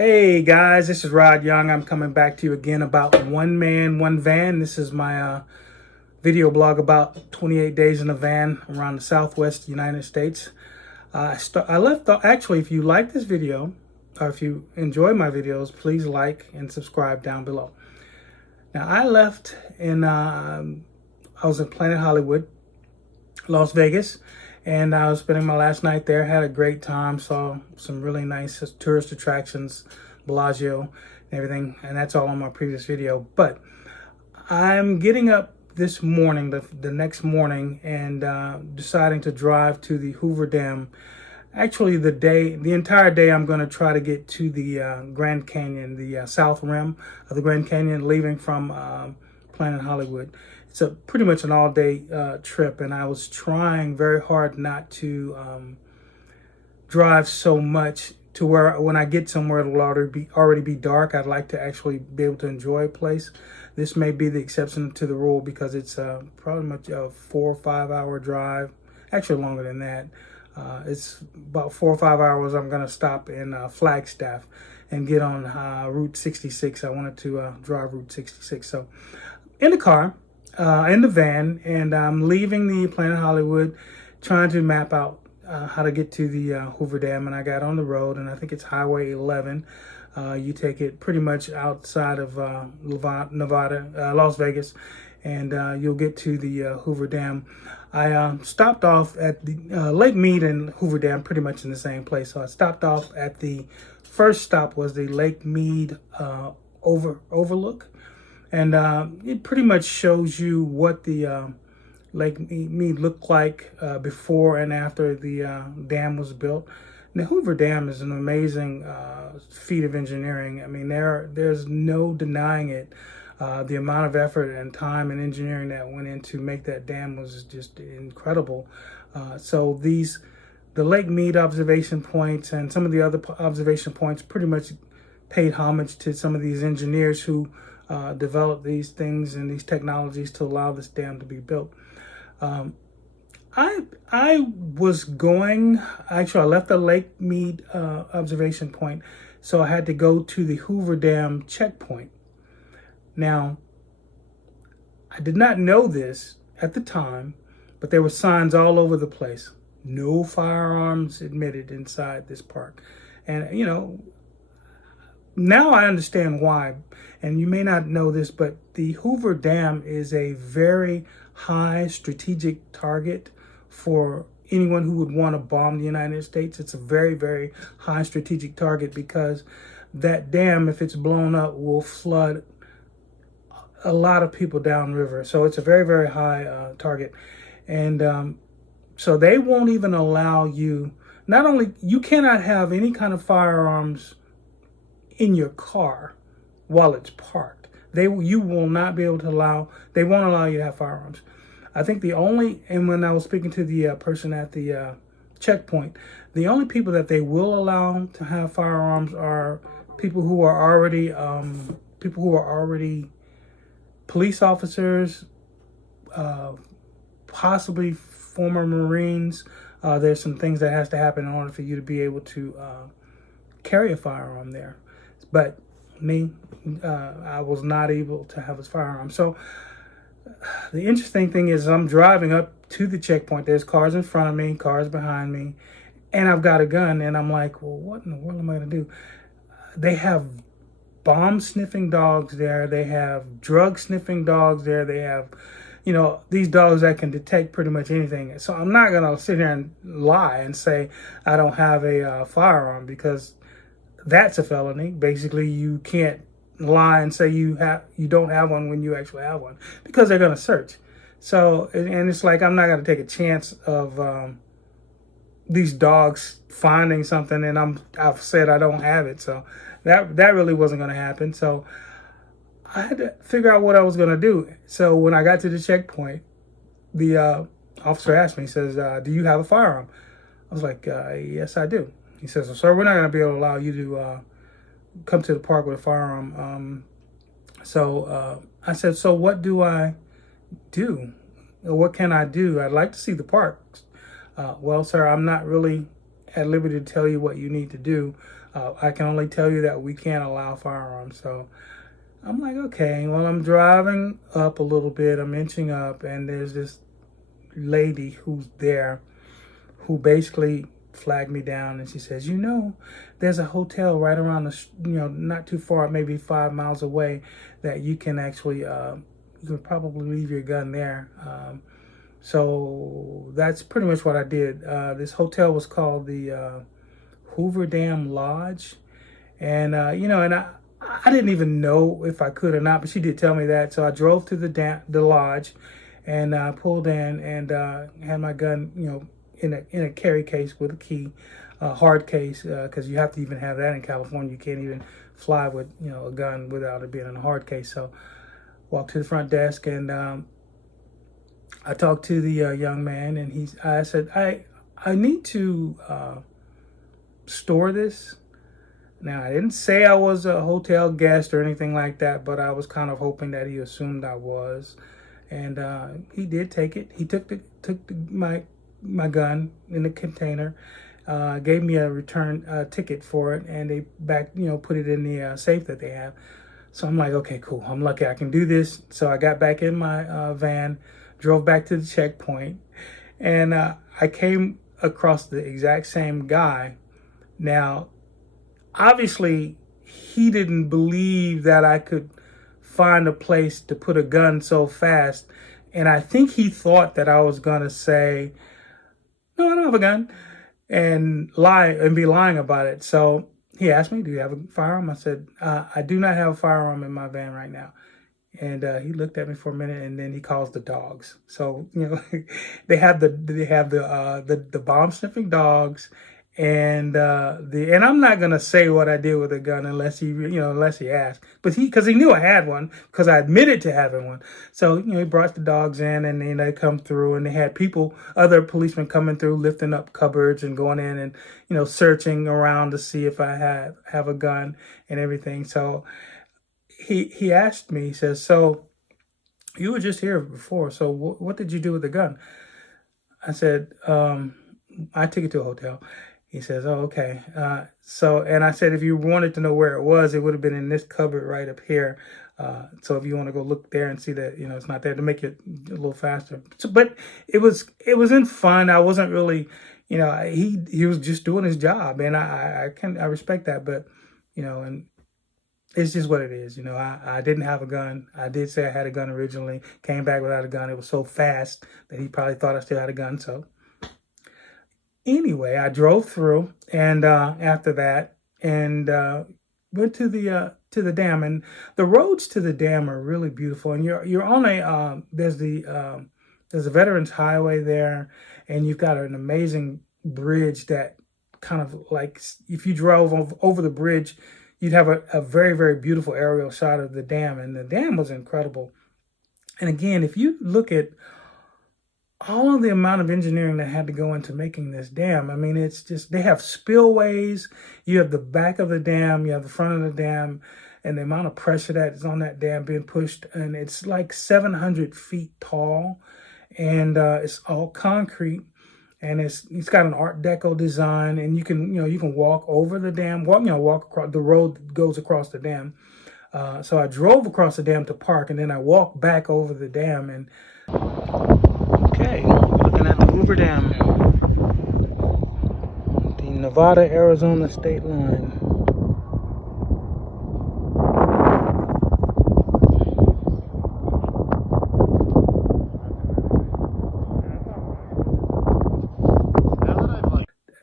Hey guys, this is Rod Young. I'm coming back to you again about one man, one van. This is my video blog about 28 days in a van around the Southwest United States. Actually, if you like this video, or if you enjoy my videos, please like and subscribe down below. Now, I left I was in Planet Hollywood, Las Vegas, and I was spending my last night there. Had a great time, saw some really nice tourist attractions, Bellagio and everything, and that's all on my previous video. But I'm getting up this morning, the next morning, and deciding to drive to the Hoover Dam. Actually, the entire day, I'm going to try to get to the Grand Canyon, the south rim of the Grand Canyon, leaving from Planet Hollywood. It's pretty much an all-day trip, and I was trying very hard not to drive so much to where when I get somewhere it'll already be dark. I'd like to actually be able to enjoy a place. This may be the exception to the rule because it's probably much a 4 or 5 hour drive, actually longer than that. It's about 4 or 5 hours. I'm going to stop in Flagstaff and get on Route 66. I wanted to drive Route 66. So in the car, in the van, and I'm leaving the Planet Hollywood, trying to map out how to get to the Hoover Dam. And I got on the road, and I think it's Highway 11. You take it pretty much outside of Nevada, Las Vegas, and you'll get to the Hoover Dam. I stopped off at the Lake Mead and Hoover Dam, pretty much in the same place. So I stopped off at the first stop was the Lake Mead overlook. And it pretty much shows you what the Lake Mead looked like before and after the dam was built. And the Hoover Dam is an amazing feat of engineering. I mean, there's no denying it. The amount of effort and time and engineering that went in to make that dam was just incredible. So the Lake Mead observation points and some of the other observation points pretty much paid homage to some of these engineers who developed these things and these technologies to allow this dam to be built. I left the Lake Mead observation point, so I had to go to the Hoover Dam checkpoint. Now, I did not know this at the time, but there were signs all over the place. No firearms admitted inside this park. And, now I understand why. And you may not know this, but the Hoover Dam is a very high strategic target for anyone who would want to bomb the United States. It's a very, very high strategic target because that dam, if it's blown up, will flood a lot of people downriver. So it's a very, very high target. And so they won't even allow you, not only, you cannot have any kind of firearms in your car while it's parked. You will not be able to they won't allow you to have firearms. I think and when I was speaking to the person at the checkpoint, the only people that they will allow to have firearms are people who are already police officers, possibly former Marines. There's some things that has to happen in order for you to be able to carry a firearm there. But me, I was not able to have a firearm. So the interesting thing is I'm driving up to the checkpoint. There's cars in front of me, cars behind me, and I've got a gun. And I'm like, well, what in the world am I going to do? They have bomb-sniffing dogs there. They have drug-sniffing dogs there. They have, these dogs that can detect pretty much anything. So I'm not going to sit here and lie and say I don't have a firearm, because that's a felony. Basically, you can't lie and say you don't have one when you actually have one, because they're going to search. So, and it's like, I'm not going to take a chance of these dogs finding something and I've said I don't have it. So that really wasn't going to happen. So I had to figure out what I was going to do. So when I got to the checkpoint, the officer asked me, he says, do you have a firearm? I was like, yes, I do. He says, well, sir, we're not going to be able to allow you to come to the park with a firearm. So I said, so what do I do? What can I do? I'd like to see the parks. Well, sir, I'm not really at liberty to tell you what you need to do. I can only tell you that we can't allow firearms. So I'm like, okay. Well, I'm driving up a little bit. I'm inching up, and there's this lady who's there who basically flagged me down, and she says, there's a hotel right around the, not too far, maybe 5 miles away, that you can actually, you can probably leave your gun there. So that's pretty much what I did. This hotel was called the Hoover Dam Lodge. And, and I didn't even know if I could or not, but she did tell me that. So I drove to the lodge and pulled in and had my gun, in a carry case with a key, hard case, because you have to even have that in California. You can't even fly with, a gun without it being in a hard case. So walked to the front desk and I talked to the young man, and I said, I need to store this. Now, I didn't say I was a hotel guest or anything like that, but I was kind of hoping that he assumed I was. And he did take it. He took my gun in the container, gave me a return ticket for it, and they put it in the safe that they have. So I'm like, okay, cool. I'm lucky I can do this. So I got back in my van, drove back to the checkpoint, and I came across the exact same guy. Now, obviously, he didn't believe that I could find a place to put a gun so fast. And I think he thought that I was going to say, no, I don't have a gun, and be lying about it. So he asked me, do you have a firearm? I said, I do not have a firearm in my van right now. And he looked at me for a minute, and then he calls the dogs. So they have the bomb sniffing dogs, and I'm not gonna say what I did with the gun unless he asked. But because he knew I had one, because I admitted to having one. So he brought the dogs in, and then they come through, and they had other policemen coming through, lifting up cupboards and going in and searching around to see if I have a gun and everything. So he asked me, he says, so you were just here before, so what did you do with the gun? I said, I took it to a hotel. He says, oh, okay. And I said, if you wanted to know where it was, it would have been in this cupboard right up here. So if you want to go look there and see that, it's not there, to make it a little faster. So, but it wasn't fun. I wasn't really, he was just doing his job, and I respect that, but, and it's just what it is. I didn't have a gun. I did say I had a gun originally, came back without a gun. It was so fast that he probably thought I still had a gun. So anyway, I drove through, and after that, and went to the dam. And the roads to the dam are really beautiful. And you're on there's a Veterans Highway there, and you've got an amazing bridge that kind of, like, if you drove over the bridge, you'd have a very, very beautiful aerial shot of the dam. And the dam was incredible. And again, if you look at all of the amount of engineering that had to go into making this dam, I mean, it's just, they have spillways. You have the back of the dam, you have the front of the dam, and the amount of pressure that is on that dam being pushed. And it's like 700 feet tall, and it's all concrete. And it's got an Art Deco design, and you can walk over the dam, walk across the road that goes across the dam. So I drove across the dam to park, and then I walked back over the dam. And okay, looking at the Hoover Dam, the Nevada-Arizona state line.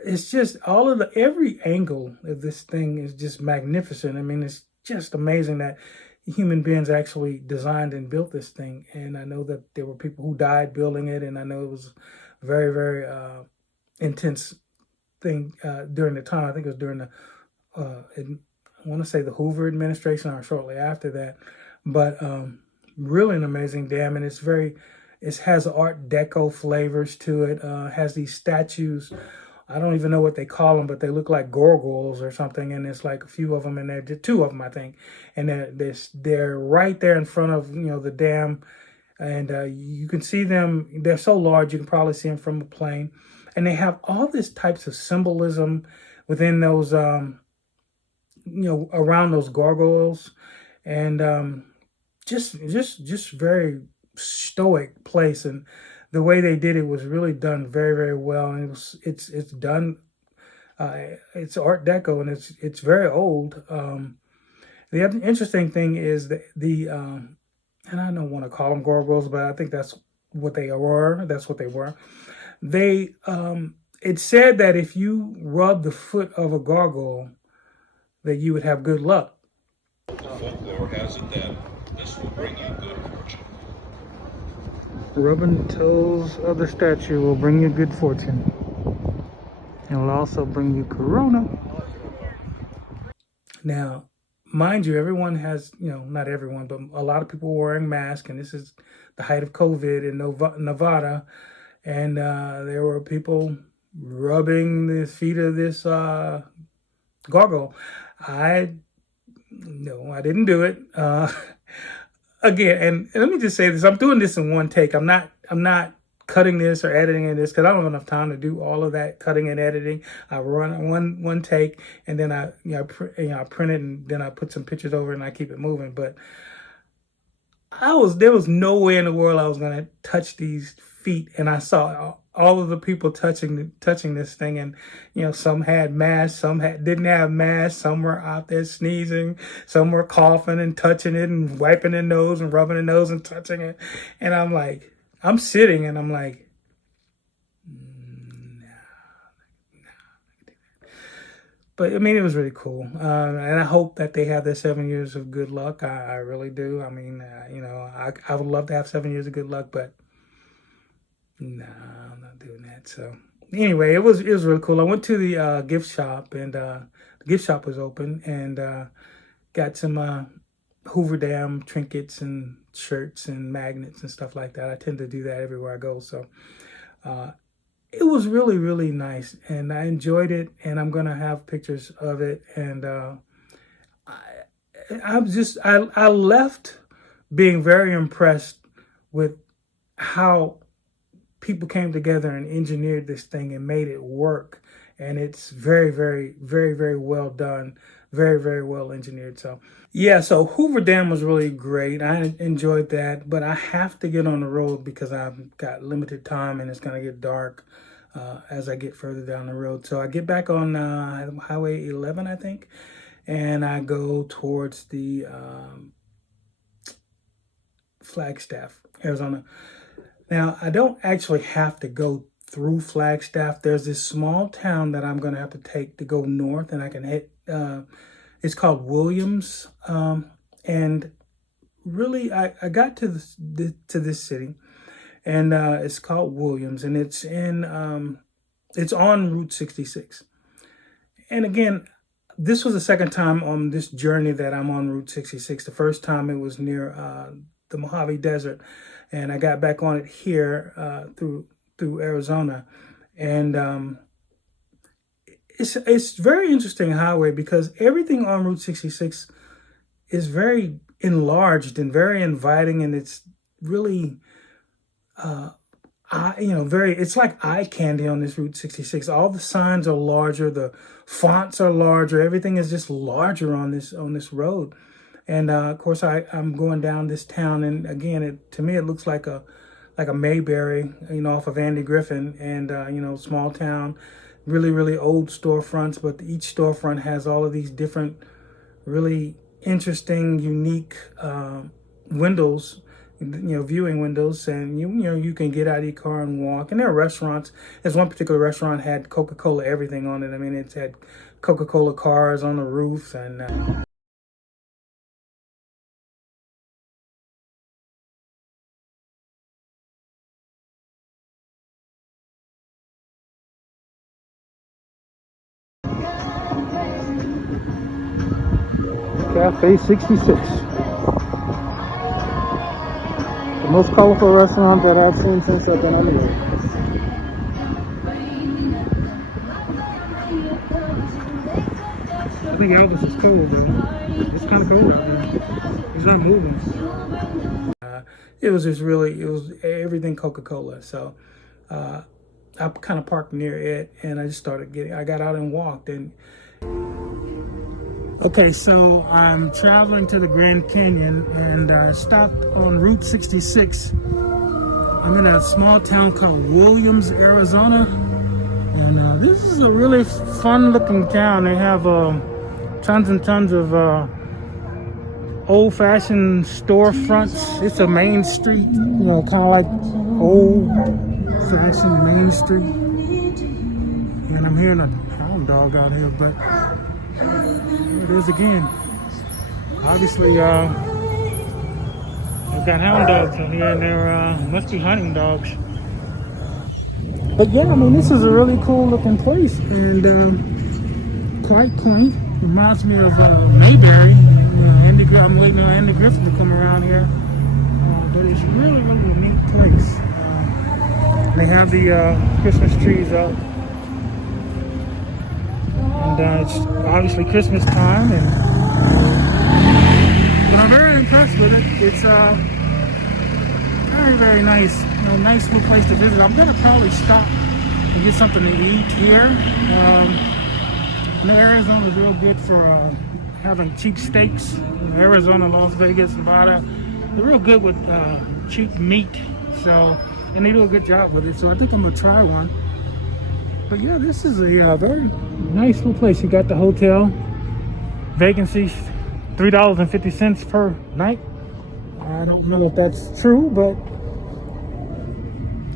It's just every angle of this thing is just magnificent. I mean, it's just amazing that human beings actually designed and built this thing. And I know that there were people who died building it, and I know it was a very, very intense thing during the time. I think it was during I want to say the Hoover administration or shortly after that. But really an amazing dam, and it has Art Deco flavors to it. Has these statues. I don't even know what they call them, but they look like gargoyles or something. And there's like a few of them in there, two of them, I think. And they're right there in front of, the dam. And you can see them. They're so large, you can probably see them from a plane. And they have all these types of symbolism within those around those gargoyles, and just very stoic place. And the way they did it was really done very, very well. And it's done. It's Art Deco, and it's very old. The other interesting thing is that and I don't want to call them gargoyles, but I think that's what they were. That's what they were. They it said that if you rub the foot of a gargoyle, that you would have good luck. Folklore has it that this will bring you good fortune. Rubbing the toes of the statue will bring you good fortune. It will also bring you corona. Now, mind you, everyone has, not everyone, but a lot of people wearing masks, and this is the height of COVID in Nevada. And there were people rubbing the feet of this gargoyle. No, I didn't do it. Again, and let me just say this: I'm doing this in one take. I'm not cutting this or editing this because I don't have enough time to do all of that cutting and editing. I run one take, and then I print it, and then I put some pictures over it, and I keep it moving. But there was no way in the world I was gonna touch these feet, and I saw all of the people touching this thing, and some had masks, some didn't have masks, some were out there sneezing, some were coughing and touching it and wiping their nose and rubbing their nose and touching it, and I'm sitting and I'm like, no. But I mean, it was really cool, and I hope that they have their 7 years of good luck. I really do. I mean, I would love to have 7 years of good luck, but no, I'm not doing that. So anyway, it was really cool. I went to the gift shop, and the gift shop was open, and got some Hoover Dam trinkets and shirts and magnets and stuff like that. I tend to do that everywhere I go. So it was really, really nice, and I enjoyed it, and I'm gonna have pictures of it. And I left being very impressed with how people came together and engineered this thing and made it work. And it's very, very, very, very well done. Very, very well engineered. So yeah, so Hoover Dam was really great. I enjoyed that, but I have to get on the road because I've got limited time, and it's going to get dark as I get further down the road. So I get back on Highway 11, I think, and I go towards the Flagstaff, Arizona. Now, I don't actually have to go through Flagstaff. There's this small town that I'm going to have to take to go north, and I can hit, it's called Williams. And really, I got to this city, and it's called Williams, and it's it's on Route 66. And again, this was the second time on this journey that I'm on Route 66. The first time it was near the Mojave Desert, and I got back on it here through Arizona. And it's very interesting highway because everything on Route 66 is very enlarged and very inviting, and it's really it's like eye candy on this Route 66. All the signs are larger, the fonts are larger, everything is just larger on this road. And of course, I'm going down this town, and again, to me, it looks like a Mayberry, off of Andy Griffin, and small town, really, really old storefronts, but each storefront has all of these different, really interesting, unique windows, viewing windows, and you can get out of your car and walk. And there are restaurants. There's one particular restaurant had Coca-Cola everything on it. I mean, it's had Coca-Cola cars on the roofs, and Cafe 66. The most colorful restaurant that I've seen since I've been on the road. I think Elvis is cold though. It's kind of cold out there. He's not moving. It was everything Coca-Cola. So I kind of parked near it, and I just I got out and walked, and Okay, so I'm traveling to the Grand Canyon and I stopped on Route 66. I'm in a small town called Williams, Arizona. And this is a really fun looking town. They have tons and tons of old-fashioned storefronts. It's a main street, kind of like old-fashioned main street. And I'm hearing a hound dog out here, but here it is again. Obviously, they've got hound dogs in here, and they're must be hunting dogs. But yeah, I mean, this is a really cool looking place, and quite quaint. Reminds me of Mayberry. I'm waiting on Andy Griffith to come around here, but it's really, really a neat place. They have the Christmas trees up, and it's obviously Christmas time, but I'm very impressed with it. It's very, very nice. Nice little place to visit. I'm gonna probably stop and get something to eat here. Arizona is real good for having cheap steaks. Arizona, Las Vegas, Nevada, they're real good with cheap meat. So, and they do a good job with it. So I think I'm gonna try one. But yeah, this is a very nice little place. You got the hotel, vacancy $3.50 per night. I don't know if that's true,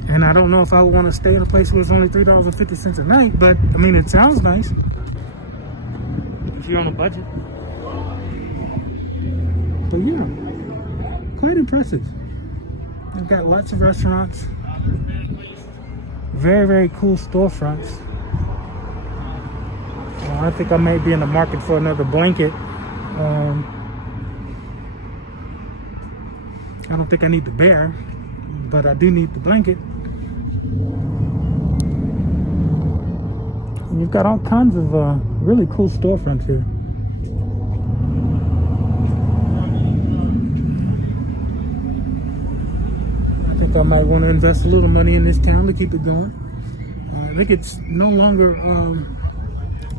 and I don't know if I would want to stay in a place where it's only $3.50 a night. But I mean, it sounds nice if you're on a budget. But yeah, quite impressive. They've got lots of restaurants, very, very cool storefronts. I think I may be in the market for another blanket. I don't think I need the bear, but I do need the blanket. And you've got all kinds of really cool storefronts here. I think I might want to invest a little money in this town to keep it going. I think it's no longer,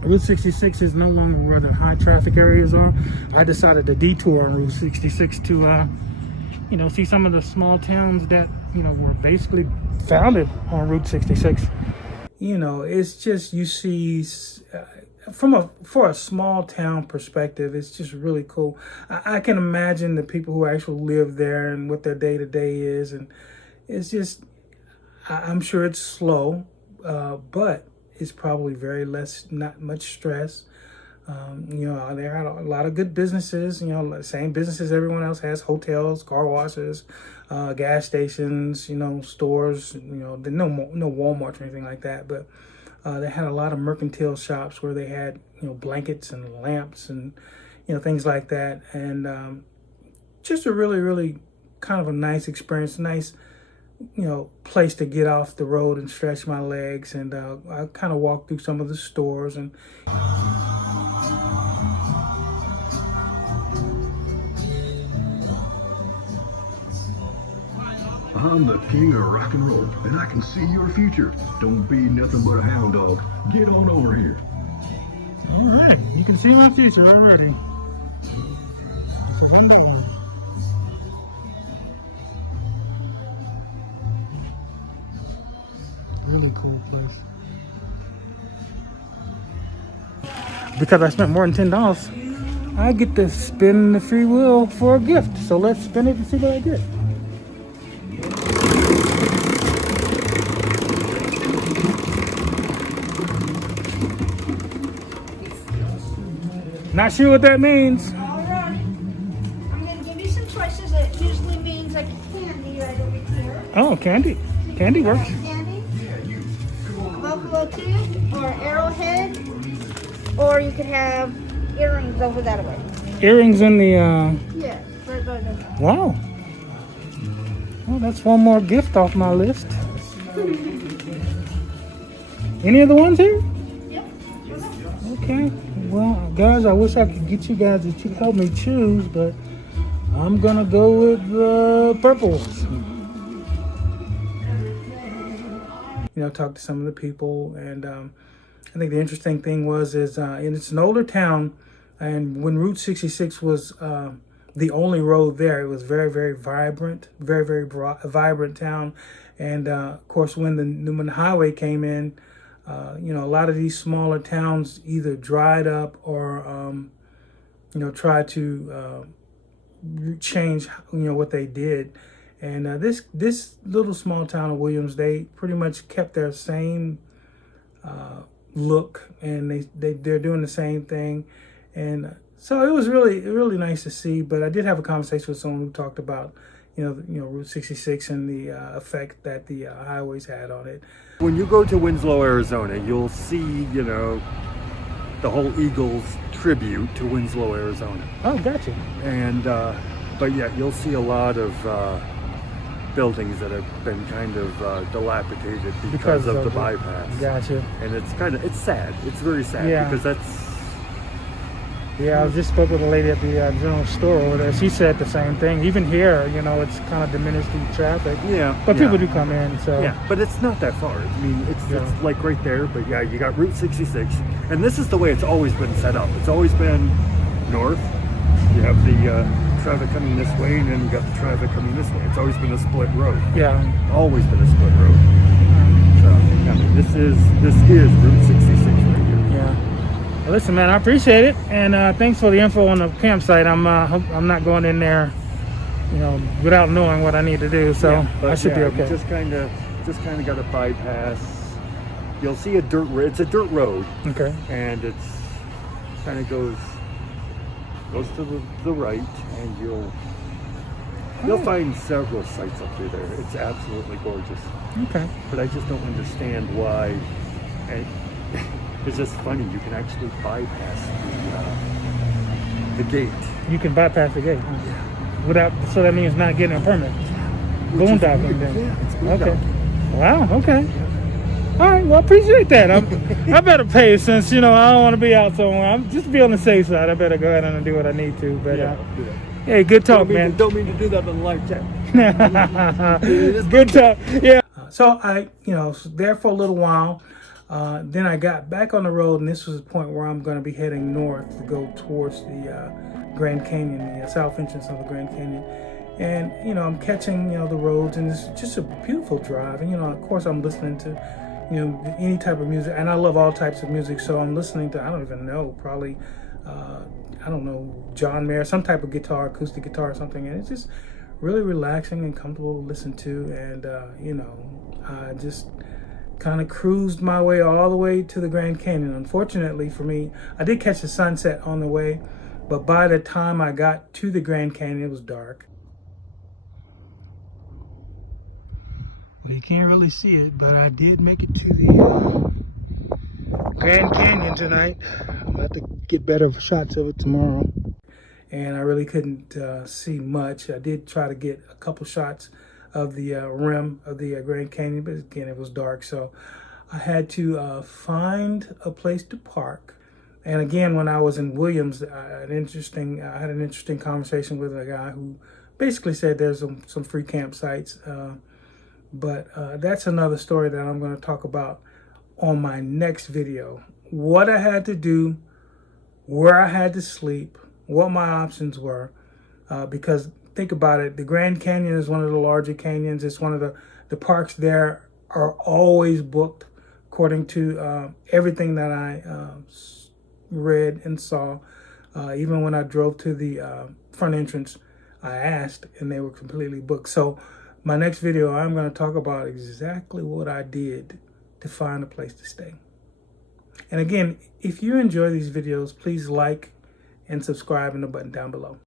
Route 66 is no longer where the high traffic areas are. I decided to detour on Route 66 to, see some of the small towns that, were basically founded on Route 66. It's just, you see, for a small town perspective, it's just really cool. I can imagine the people who actually live there and what their day-to-day is. And it's just, I'm sure it's slow, but it's probably not much stress. There are a lot of good businesses, same businesses everyone else has: hotels, car washes, gas stations, stores, no Walmart or anything like that. But they had a lot of mercantile shops where they had, blankets and lamps and, things like that. And just a really, really kind of a nice experience, nice, place to get off the road and stretch my legs. And I kind of walked through some of the stores and I'm the king of rock and roll, and I can see your future. Don't be nothing but a hound dog. Get on over here. All right, you can see my future already. This is unbelievable. Really cool place. Because I spent more than $10, I get to spin the free wheel for a gift. So let's spin it and see what I get. Not sure what that means. All right. I'm going to give you some choices. It usually means like candy right over here. Oh, candy. Candy works. Candy, buffalo tooth, or arrowhead, or you could have earrings over that way. Earrings in the, Yes, right by the... wow. Well, that's one more gift off my list. Any of the ones here? Yep. Okay. Well, guys, I wish I could get you guys to help me choose, but I'm gonna go with the purples. Talk to some of the people, and I think the interesting thing and it's an older town. And when Route 66 was the only road there, it was very, very vibrant, very, very vibrant town. And of course, when the highway came in, you know, a lot of these smaller towns either dried up or, you know, tried to change, you know, what they did. And this little small town of Williams, they pretty much kept their same look, and they're doing the same thing. And so it was really nice to see. But I did have a conversation with someone who talked about, you know, Route 66 and the effect that the highways had on it. When you go to Winslow, Arizona, you'll see, you know, the whole Eagles tribute to Winslow, Arizona. Oh, gotcha. And but yeah, you'll see a lot of buildings that have been kind of dilapidated because of the bypass. Gotcha. And it's sad. It's very sad, Yeah. because that's. Yeah, I just spoke with a lady at the general store over there. She said the same thing. Even here, you know, it's kind of diminished the traffic. Yeah. But people do come in, so. Yeah, but it's not that far. I mean, it's like right there. But yeah, you got Route 66, and this is the way it's always been set up. It's always been north. You have the traffic coming this way, and then you got the traffic coming this way. It's always been a split road. Yeah. Always been a split road. So I mean, this is Route 66 right here. Yeah. Well, listen, man, I appreciate it, and thanks for the info on the campsite. I'm not going in there, you know, without knowing what I need to do. So I should be okay. You just kind of got to bypass. You'll see it's a dirt road. Okay. And it's kind of goes to the right, and you'll find several sites up through there. It's absolutely gorgeous. Okay. But I just don't understand why. And it's just funny. You can actually bypass the gate. You can bypass the gate. Huh? Without, so that means not getting a permit. Boondocking then. Yeah, it's Okay. boondocking. Wow. Okay. All right. Well, I appreciate that. I better pay since, you know, I don't want to be out somewhere. I'm just to be on the safe side. I better go ahead and do what I need to. But Do that. hey, good talk, man. Don't mean to do that on the live chat. Good talk. Yeah. So I, you know, was there for a little while. Then I got back on the road, and this was the point where I'm going to be heading north to go towards the Grand Canyon, the south entrance of the Grand Canyon. And, you know, I'm catching, you know, the roads, and it's just a beautiful drive. And, you know, of course, I'm listening to, you know, any type of music, and I love all types of music. So I'm listening to, I don't even know, probably, I don't know, John Mayer, some type of guitar, acoustic guitar or something. And it's just really relaxing and comfortable to listen to. And, you know, I just kind of cruised my way all the way to the Grand Canyon. Unfortunately for me, I did catch the sunset on the way, but by the time I got to the Grand Canyon, it was dark. Well, you can't really see it, but I did make it to the Grand Canyon tonight. I'm about to get better shots of it tomorrow. And I really couldn't see much. I did try to get a couple shots of the rim of the Grand Canyon, but again, it was dark. So I had to find a place to park. And again, when I was in Williams, I had an interesting conversation with a guy who basically said there's some free campsites. But that's another story that I'm going to talk about on my next video. What I had to do, where I had to sleep, what my options were. Because think about it, the Grand Canyon is one of the larger canyons. It's one of the parks there are always booked, according to everything that I read and saw. Even when I drove to the front entrance, I asked, and they were completely booked. So my next video, I'm going to talk about exactly what I did to find a place to stay. And again, if you enjoy these videos, please like and subscribe in the button down below.